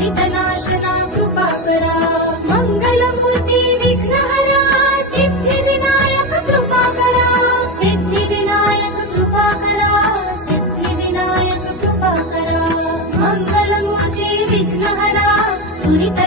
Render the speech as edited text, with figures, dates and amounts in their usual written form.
दुरितनाशना कृपाकरा मंगलमूर्ति विघ्नहरा Siddhivinayak कृपाकरा Siddhivinayak कृपाकरा Siddhivinayak कृपाकरा मंगलमूर्ति विघ्नहरा दुरित